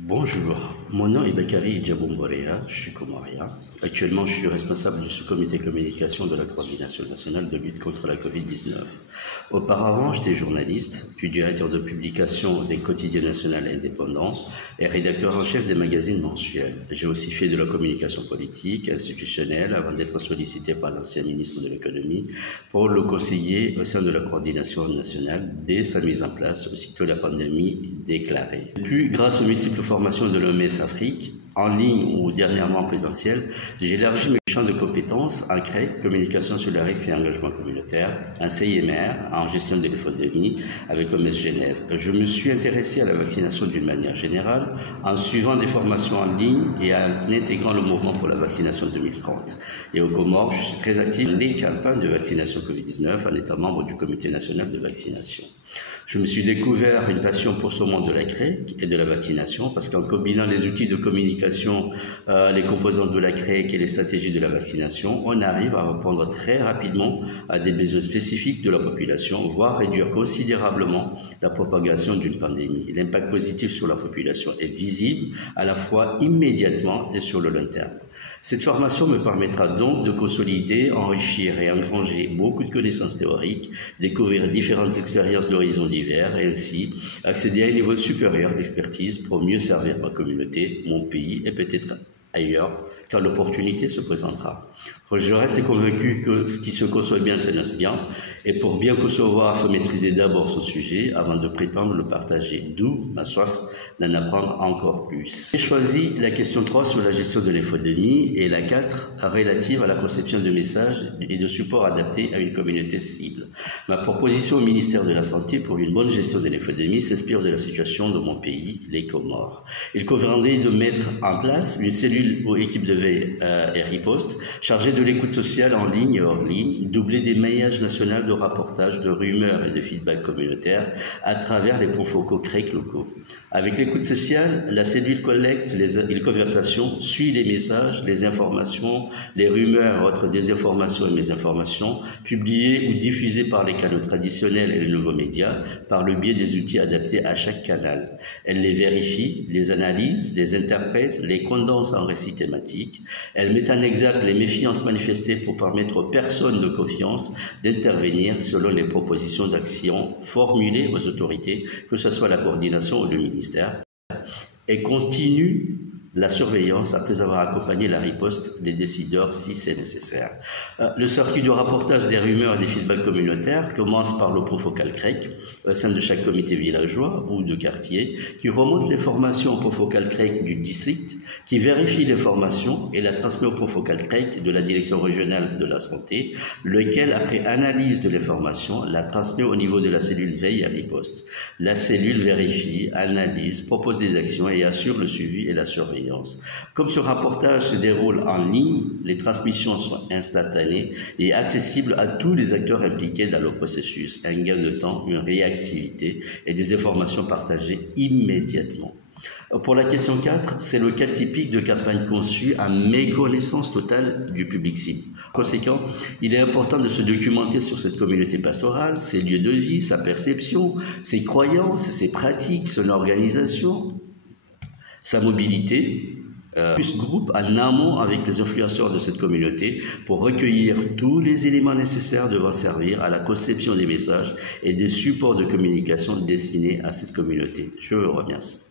Bonjour, mon nom est Bakary Djabomborea, je suis comorien. Actuellement, je suis responsable du sous-comité communication de la coordination nationale de lutte contre la Covid-19. Auparavant, j'étais journaliste, puis directeur de publication des quotidiens nationaux indépendants et rédacteur en chef des magazines mensuels. J'ai aussi fait de la communication politique, institutionnelle, avant d'être sollicité par l'ancien ministre de l'économie pour le conseiller au sein de la coordination nationale dès sa mise en place, aussitôt la pandémie déclarée. Puis, grâce aux multiples formations de l'OMS Afrique, en ligne ou dernièrement en présentiel, j'ai élargi mes champs de compétences en CREC, communication sur les risques et engagement communautaire, en CIMR, en gestion de l'épidémie avec OMS Genève. Je me suis intéressé à la vaccination d'une manière générale en suivant des formations en ligne et en intégrant le mouvement pour la vaccination 2030. Et au Comores, je suis très actif dans les campagnes de vaccination Covid-19 en étant membre du comité national de vaccination. Je me suis découvert une passion pour ce monde de la CREC et de la vaccination parce qu'en combinant les outils de communication, les composantes de la CREC et les stratégies de la vaccination, on arrive à répondre très rapidement à des besoins spécifiques de la population, voire réduire considérablement la propagation d'une pandémie. L'impact positif sur la population est visible à la fois immédiatement et sur le long terme. Cette formation me permettra donc de consolider, enrichir et engranger beaucoup de connaissances théoriques, découvrir différentes expériences d'horizons divers et ainsi accéder à un niveau supérieur d'expertise pour mieux servir ma communauté, mon pays et peut-être ailleurs quand l'opportunité se présentera. Je reste convaincu que ce qui se conçoit bien s'énonce bien, et pour bien concevoir, il faut maîtriser d'abord son sujet avant de prétendre le partager, d'où ma soif d'en apprendre encore plus. J'ai choisi la question 3 sur la gestion de l'infodémie et la 4 relative à la conception de messages et de supports adaptés à une communauté cible. Ma proposition au ministère de la Santé pour une bonne gestion de l'infodémie s'inspire de la situation de mon pays, les Comores. Il conviendrait de mettre en place une cellule ou équipe de veille et riposte chargée de l'écoute sociale en ligne et hors ligne, doubler des maillages nationaux de rapportage, de rumeurs et de feedback communautaire à travers les points focaux CREC locaux. Avec l'écoute sociale, la cellule collecte les conversations, suit les messages, les informations, les rumeurs et autres désinformations et mésinformations, publiées ou diffusées par les canaux traditionnels et les nouveaux médias, par le biais des outils adaptés à chaque canal. Elle les vérifie, les analyse, les interprète, les condense en récits thématiques. Elle met en exergue les méfiances manifestées pour permettre aux personnes de confiance d'intervenir selon les propositions d'action formulées aux autorités, que ce soit la coordination ou le ministère, et continue la surveillance après avoir accompagné la riposte des décideurs si c'est nécessaire. Le circuit de rapportage des rumeurs et des feedbacks communautaires commence par le point focal CREC au sein de chaque comité villageois ou de quartier qui remonte l'information au point focal CREC du district, qui vérifie l'information et la transmet au point focal CREC de la direction régionale de la santé, lequel, après analyse de l'information, la transmet au niveau de la cellule veille et riposte. La cellule vérifie, analyse, propose des actions et assure le suivi et la surveillance. Comme ce rapportage se déroule en ligne, les transmissions sont instantanées et accessibles à tous les acteurs impliqués dans le processus. Un gain de temps, une réactivité et des informations partagées immédiatement. Pour la question 4, c'est le cas typique de campagne conçue à méconnaissance totale du public cible. Par conséquent, il est important de se documenter sur cette communauté pastorale, ses lieux de vie, sa perception, ses croyances, ses pratiques, son organisation, sa mobilité, plus groupe en amont avec les influenceurs de cette communauté pour recueillir tous les éléments nécessaires devant servir à la conception des messages et des supports de communication destinés à cette communauté. Je vous remercie.